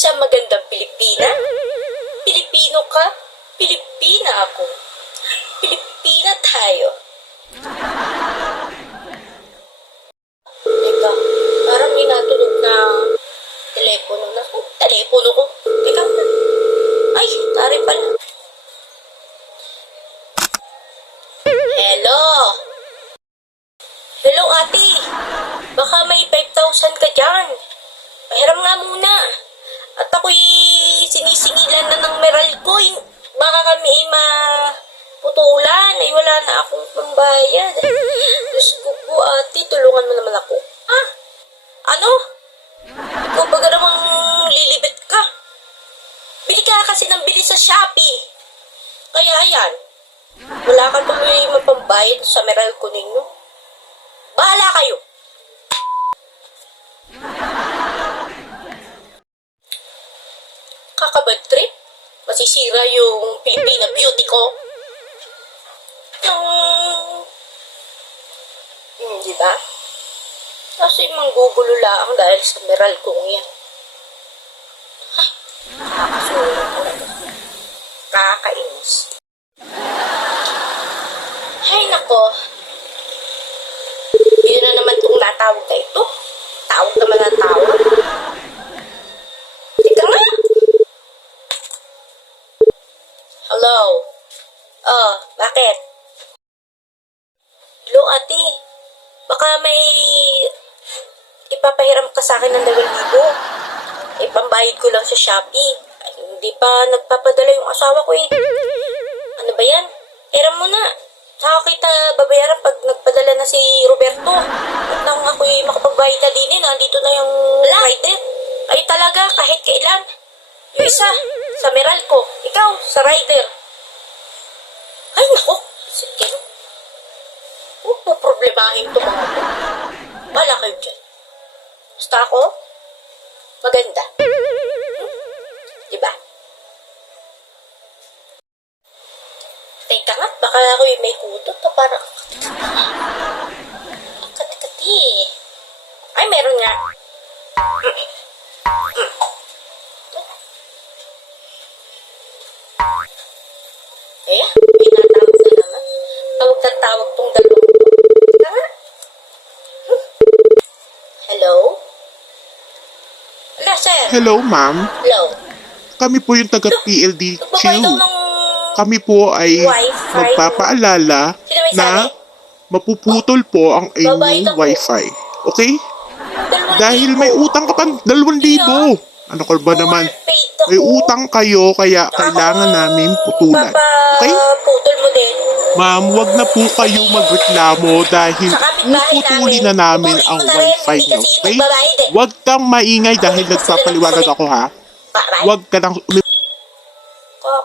isang magandang Pilipina? Pilipino ka? Pilipina ako. Pilipina tayo. Teka, parang may natunog na telepono na ko. Telepono ko. Teka, ay, tari pala. Hello? Hello, ate. Baka may 5,000 ka dyan. Pahiram nga muna. At ako'y sinisingilan na ng meral ko. Baka kami maputulan. Ay, wala na akong pambayad. Diyos ko po, ate. Tulungan mo naman ako. Ah? Ano? Ikaw baga namang lilibit ka. Bili ka kasi ng bili sa Shopee. Kaya ayan. Wala ka tuloy mapambayad sa meral ko ninyo. Bahala kayo. Kakabad trip? Masisira yung Pilipina beauty ko? Di ba? Kasi manggugulo lang dahil sa meral kong yan. Ha? Nakakasulo talaga. Kakainis. Ay, nako. Yun na naman itong natawag na ito. Tawag naman ang tawag. Teka nga. Hello? Oh, bakit? Hello, ate. Baka may ipapahiram ka sa akin ng 2,000. Ipambayad ko lang sa Shopee. Ay, hindi pa nagpapadala yung asawa ko eh. Ano ba yan? Hiram mo na. Saka kita babayaran pag nagpadala na si Roberto. At nang ako'y makapagbayad na din nandito na yung rider. Ay talaga, kahit kailan. Yung isa, sa meral ko. Ikaw, sa rider. Ay nako, sige. Huwag po problemahin ito mga po. Wala kayo dyan. Basta ako, maganda. Diba? Teka nga, baka ako may kutot na parang kati-kati. Ay, meron nga. Ayan, may natawag na naman. Tawag na tawag tong dalawang. Teka nga. Hello? Hello, sir. Hello, ma'am. Hello. Kami po yung taga-PLDQ. Magbabayad ako ng Kami po ay Wi-Fi. magpapaalala Sino may na sabi? mapuputol po ang Babayad inyong ako. Wi-Fi. Okay? 2,000. Dahil may utang ka pa 2,000. Ano ka ba naman? Full-paid ako. May utang kayo kaya kailangan namin putulan. Okay? Putol mo din. Ma'am, wag na po kayo magreklamo dahil Sa kapitbahay puputulin na namin. namin Putulin ang mo na rin, Wi-Fi hindi niyo. kasi Okay? nagbabayad eh. Wag kang maingay dahil nagpapaliwanag ako ha. Bye-bye. Wag ka nang Kok.